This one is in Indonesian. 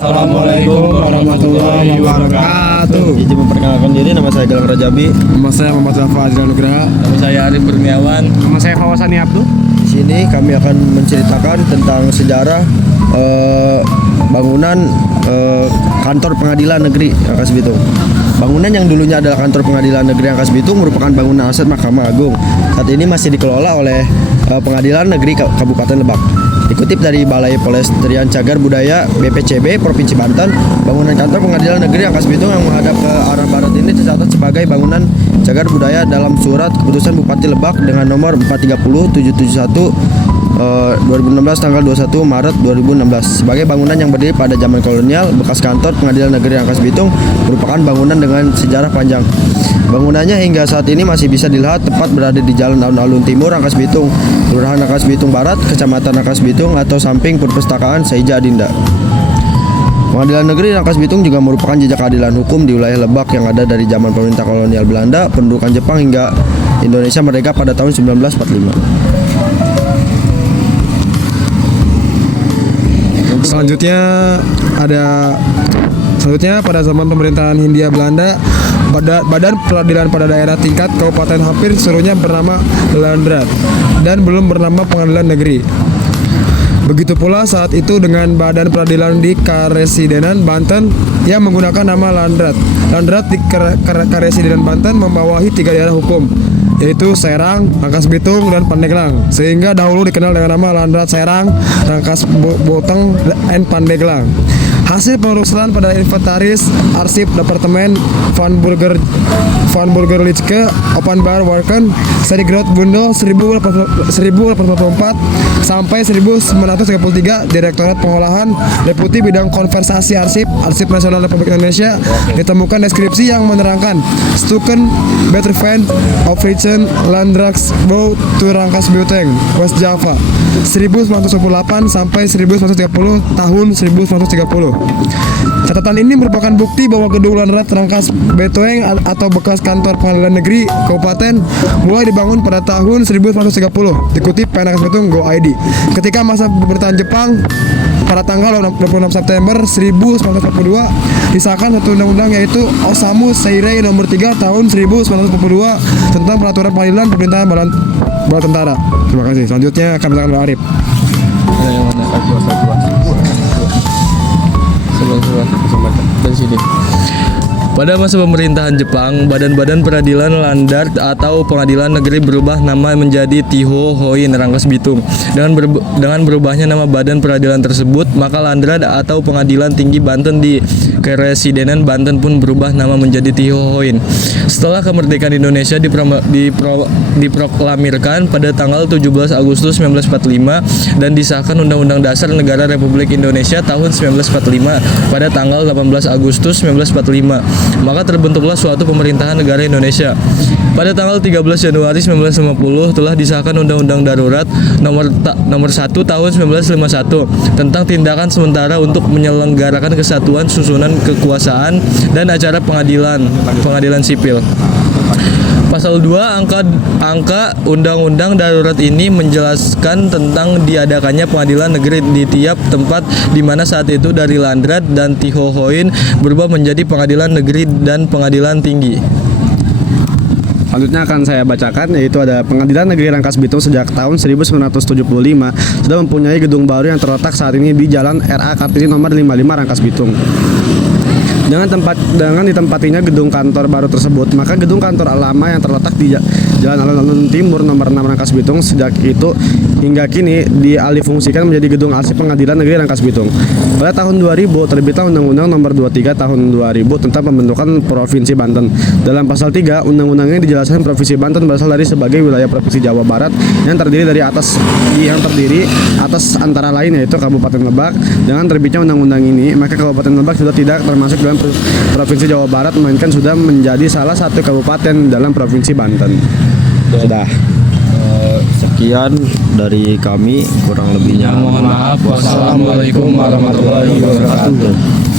Assalamualaikum warahmatullahi wabarakatuh. Izin memperkenalkan diri, nama saya Galang Rajabi. Nama saya Muhammad Zafa Azra Nugraha. Nama saya Arif Kurniawan. Nama saya Fawasani Abdul. Di sini kami akan menceritakan tentang sejarah bangunan kantor pengadilan negeri Rangkas Bitung. Bangunan yang dulunya adalah kantor pengadilan negeri Rangkas Bitung merupakan bangunan aset Mahkamah Agung. Saat ini masih dikelola oleh Pengadilan Negeri Kabupaten Lebak. Dikutip dari Balai Pelestarian Cagar Budaya BPCB Provinsi Banten, bangunan kantor Pengadilan Negeri Rangkas Bitung yang menghadap ke arah barat ini tercatat sebagai bangunan cagar budaya dalam surat keputusan Bupati Lebak dengan nomor 430771 2016 tanggal 21 Maret 2016 sebagai bangunan yang berdiri pada zaman kolonial. Bekas kantor Pengadilan Negeri Rangkas Bitung merupakan bangunan dengan sejarah panjang. Bangunannya hingga saat ini masih bisa dilihat tepat berada di Jalan Alun-Alun Timur Rangkas Bitung, Kelurahan Rangkas Bitung Barat, Kecamatan Rangkas Bitung atau samping Perpustakaan Saija Adinda. Pengadilan Negeri Rangkas Bitung juga merupakan jejak keadilan hukum di wilayah Lebak yang ada dari zaman pemerintah kolonial Belanda, pendudukan Jepang hingga Indonesia merdeka pada tahun 1945. Selanjutnya pada zaman pemerintahan Hindia Belanda, Badan Peradilan pada daerah tingkat kabupaten hampir seluruhnya bernama Landrat dan belum bernama Pengadilan Negeri. Begitu pula saat itu dengan Badan Peradilan di Karesidenan Banten yang menggunakan nama Landrat. Landrat di Karesidenan Banten membawahi 3 daerah hukum, yaitu Serang, Rangkas Bitung, dan Pandeglang, sehingga dahulu dikenal dengan nama Landrat Serang, Rangkas Boteng, dan Pandeglang. Hasil penelusuran pada inventaris arsip Departemen Van Burgerlijke Openbaar Werken Stadigrot Bundo 1844 sampai 1933, Direktorat Pengolahan Deputi Bidang Konversasi Arsip Nasional Republik Indonesia, ditemukan deskripsi yang menerangkan Stukken Betreffend Oprichten Landraksbouw to Rangkas Bitung, West Java 1928 sampai 1930 tahun 1930. Catatan ini merupakan bukti bahwa gedung Landrat Rangkas Bitung atau bekas kantor Pengadilan Negeri Kabupaten mulai dibangun pada tahun 1930. Dikutip Rangkas Bitung Go ID. Ketika masa pemerintahan Jepang pada tanggal 26 September 1942 disahkan satu undang-undang yaitu Osamu Seirei nomor 3 tahun 1942 tentang peraturan pengadilan pemerintahan bala tentara. Terima kasih. Selanjutnya akan bertanya Arif. Ada yang mana? Sebelah dari sini. Pada masa pemerintahan Jepang, badan-badan peradilan Landrat atau Pengadilan Negeri berubah nama menjadi Tiho Hoin Rangkas Bitung. Dengan berubahnya nama badan peradilan tersebut, maka Landrat atau Pengadilan Tinggi Banten di Karesidenan Banten pun berubah nama menjadi Tiho Hoin. Setelah kemerdekaan Indonesia diproklamirkan pada tanggal 17 Agustus 1945 dan disahkan Undang-Undang Dasar Negara Republik Indonesia tahun 1945 pada tanggal 18 Agustus 1945. Maka terbentuklah suatu pemerintahan negara Indonesia. Pada tanggal 13 Januari 1950 telah disahkan Undang-Undang Darurat nomor 1 tahun 1951 tentang tindakan sementara untuk menyelenggarakan kesatuan susunan kekuasaan dan acara pengadilan sipil. Pasal 2 angka Undang-Undang Darurat ini menjelaskan tentang diadakannya pengadilan negeri di tiap tempat di mana saat itu dari Landrat dan Tiho Hoin berubah menjadi pengadilan negeri dan pengadilan tinggi. Selanjutnya akan saya bacakan, yaitu ada Pengadilan Negeri Rangkas Bitung sejak tahun 1975 sudah mempunyai gedung baru yang terletak saat ini di Jalan RA Kartini nomor 55 Rangkas Bitung. Dengan ditempatinya gedung kantor baru tersebut, maka gedung kantor lama yang terletak di Jalan Alun-Alun Timur nomor 6 Rangkas Bitung sejak itu hingga kini dialihfungsikan menjadi gedung arsip Pengadilan Negeri Rangkas Bitung. Pada tahun 2000 terbitlah Undang-Undang nomor 23 tahun 2000 tentang pembentukan Provinsi Banten. Dalam pasal 3 undang-undang ini dijelaskan Provinsi Banten berasal dari sebagai wilayah Provinsi Jawa Barat yang terdiri atas antara lain yaitu Kabupaten Lebak. Dengan terbitnya undang-undang ini, maka Kabupaten Lebak sudah tidak termasuk dalam Provinsi Jawa Barat, melainkan sudah menjadi salah satu kabupaten dalam Provinsi Banten. Sudah. Sekian dari kami, kurang lebihnya Mohon maaf. Wassalamualaikum warahmatullahi wabarakatuh.